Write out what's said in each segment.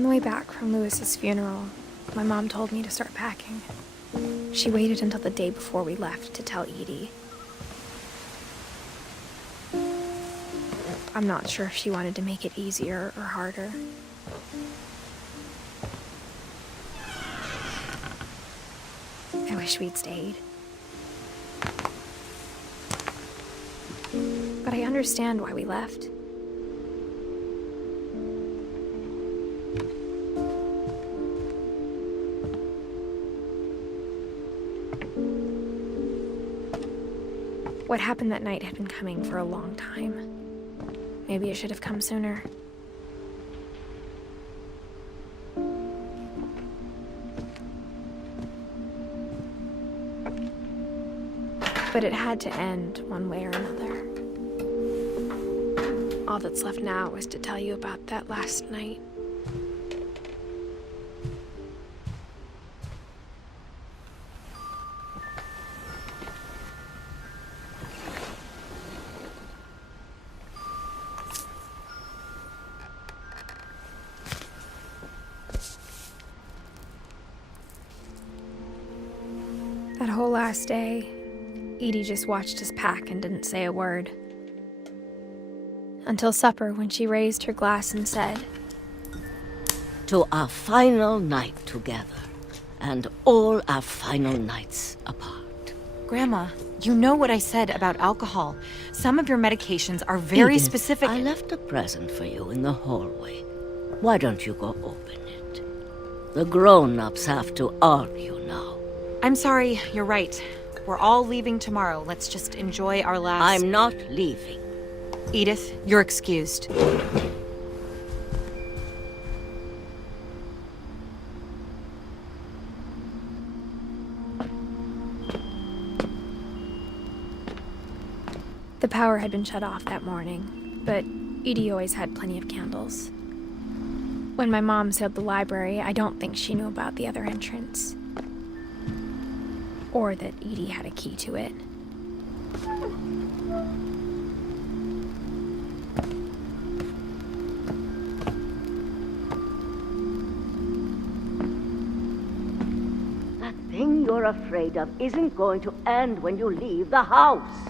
On the way back from Lewis's funeral, my mom told me to start packing. She waited until the day before we left to tell Edie. I'm not sure if she wanted to make it easier or harder. I wish we'd stayed. But I understand why we left. What happened that night had been coming for a long time. Maybe it should have come sooner. But it had to end one way or another. All that's left now is to tell you about that last night. That whole last day, Edie just watched us pack and didn't say a word. Until supper, when she raised her glass and said, "To our final night together, and all our final nights apart." Grandma, you know what I said about alcohol. Some of your medications are very Edith, specific. I left a present for you in the hallway. Why don't you go open it? The grown-ups have to argue now. I'm sorry, you're right. We're all leaving tomorrow. Let's just enjoy our last... I'm not leaving. Edith, you're excused. the power had been shut off that morning, but Edie always had plenty of candles. When my mom sealed the library, I don't think she knew about the other entrance. Or that Edie had a key to it. That thing you're afraid of isn't going to end when you leave the house.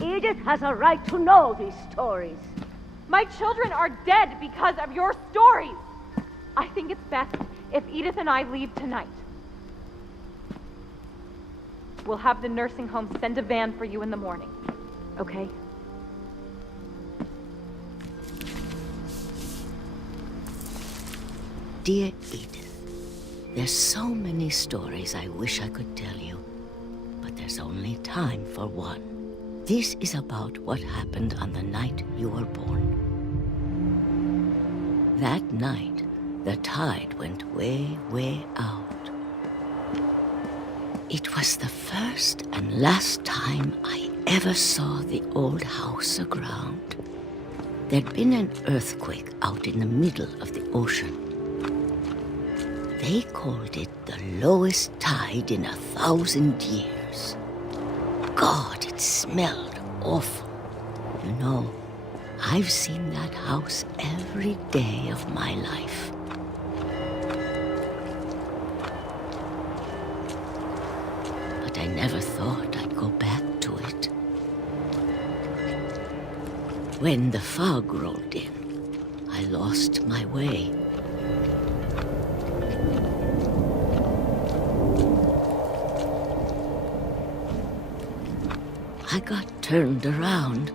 Edith has a right to know these stories. My children are dead because of your stories. I think it's best if Edith and I leave tonight. We'll have the nursing home send a van for you in the morning, okay? Dear Edith, there's so many stories I wish I could tell you, but there's only time for one. This is about what happened on the night you were born. That night, the tide went way, way out. It was the first and last time I ever saw the old house aground. There'd been an earthquake out in the middle of the ocean. They called it the lowest tide in 1,000 years. God, it smelled awful. You know, I've seen that house every day of my life. But I never thought I'd go back to it. When the fog rolled in, I lost my way. I got turned around.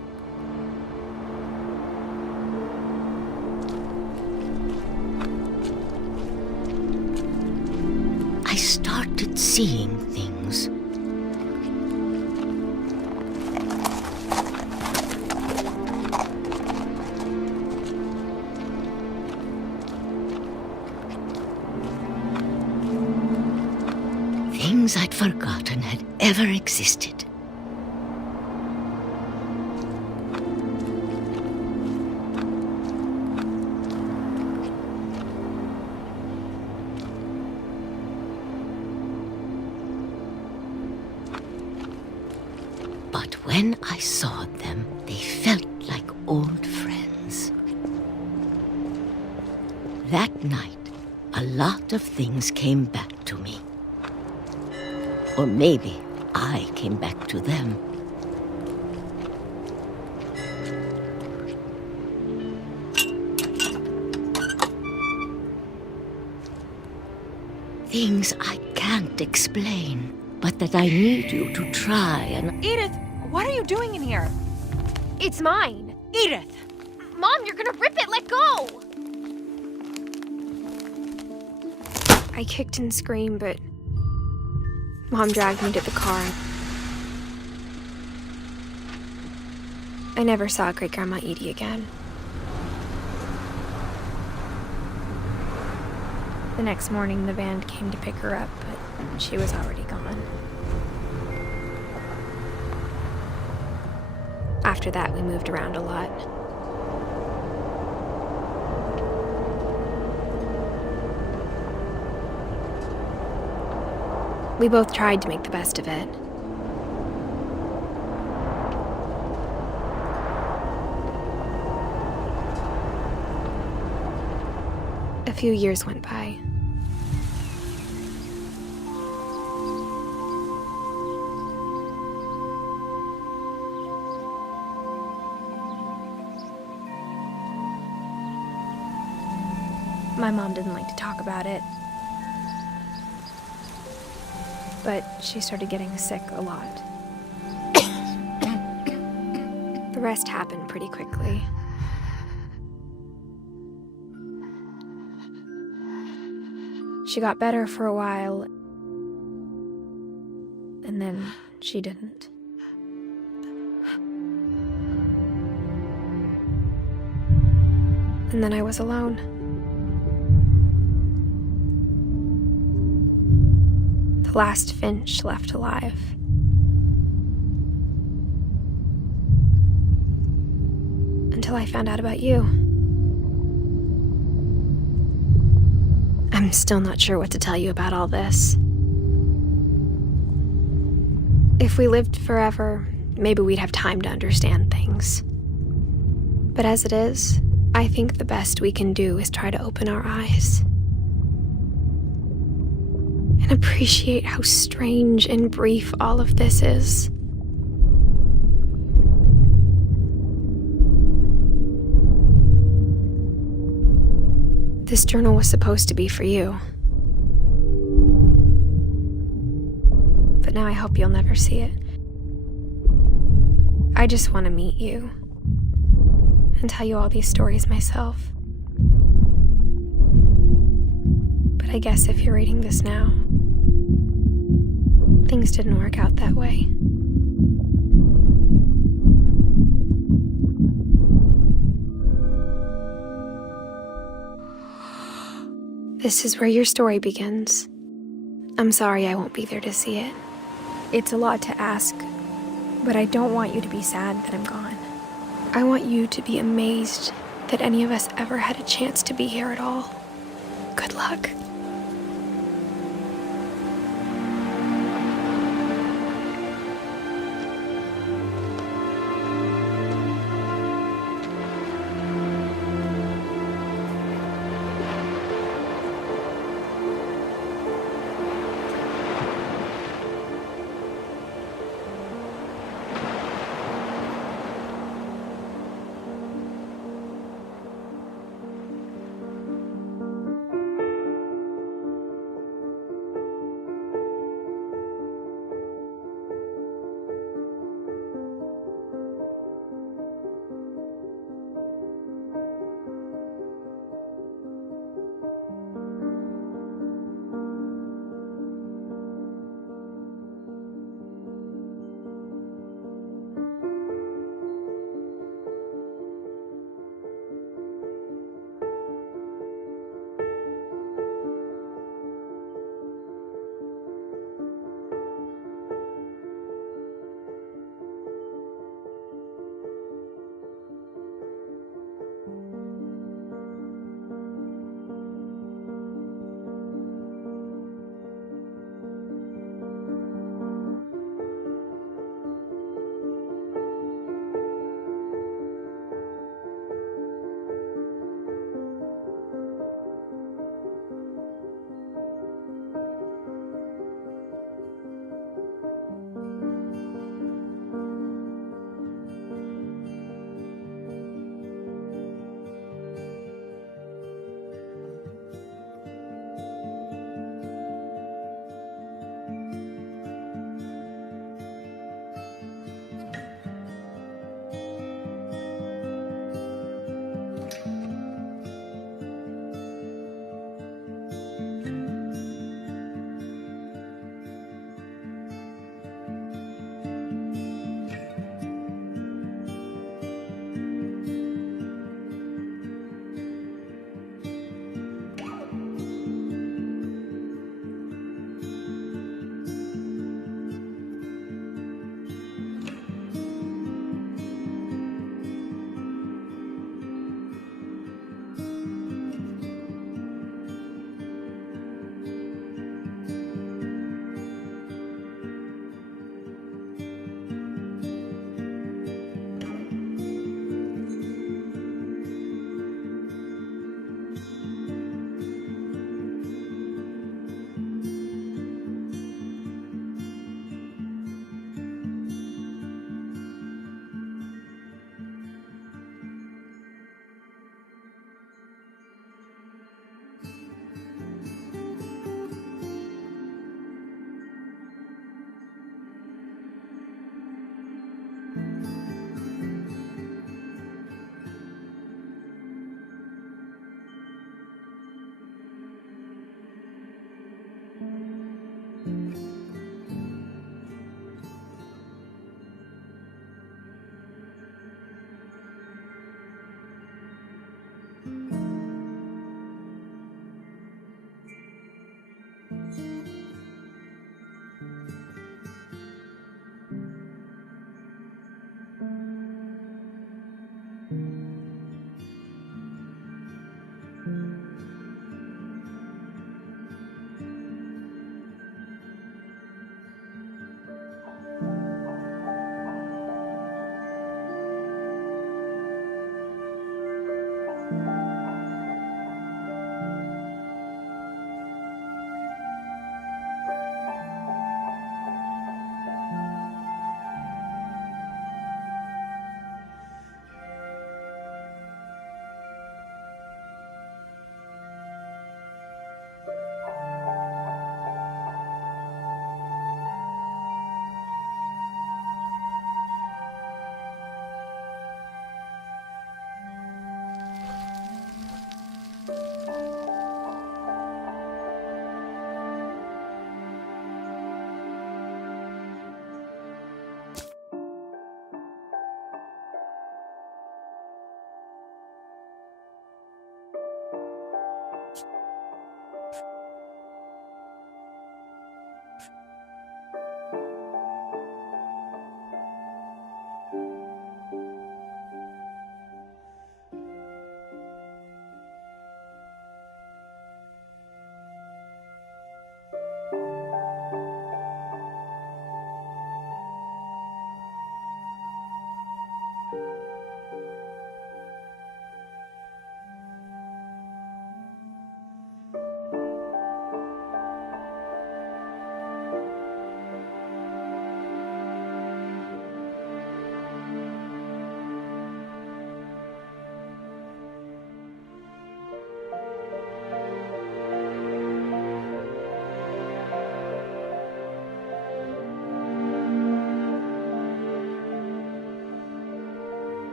I started seeing things. Things I'd forgotten had ever existed. But when I saw them, they felt like old friends. lot of things came back to me. Or maybe I came back to them. Things I can't explain, but that I need you to try and... Edith, what are you doing in here? It's mine. Edith! Mom, you're gonna rip it! Let go! I kicked and screamed, but Mom dragged me to the car. I never saw Great-Grandma Edie again. The next morning, the band came to pick her up, but she was already gone. After that, we moved around a lot. We both tried to make the best of it. A few years went by. My mom didn't like to talk about it, but she started getting sick a lot. The rest happened pretty quickly. She got better for a while, and then she didn't. And then I was alone. The last Finch left alive. Until I found out about you. I'm still not sure what to tell you about all this. If we lived forever, maybe we'd have time to understand things. But as it is, I think the best we can do is try to open our eyes. And appreciate how strange and brief all of this is. This journal was supposed to be for you. But now I hope you'll never see it. I just want to meet you and tell you all these stories myself. But I guess if you're reading this now, things didn't work out that way. This is where your story begins. I'm sorry I won't be there to see it. It's a lot to ask, but I don't want you to be sad that I'm gone. I want you to be amazed that any of us ever had a chance to be here at all. Good luck.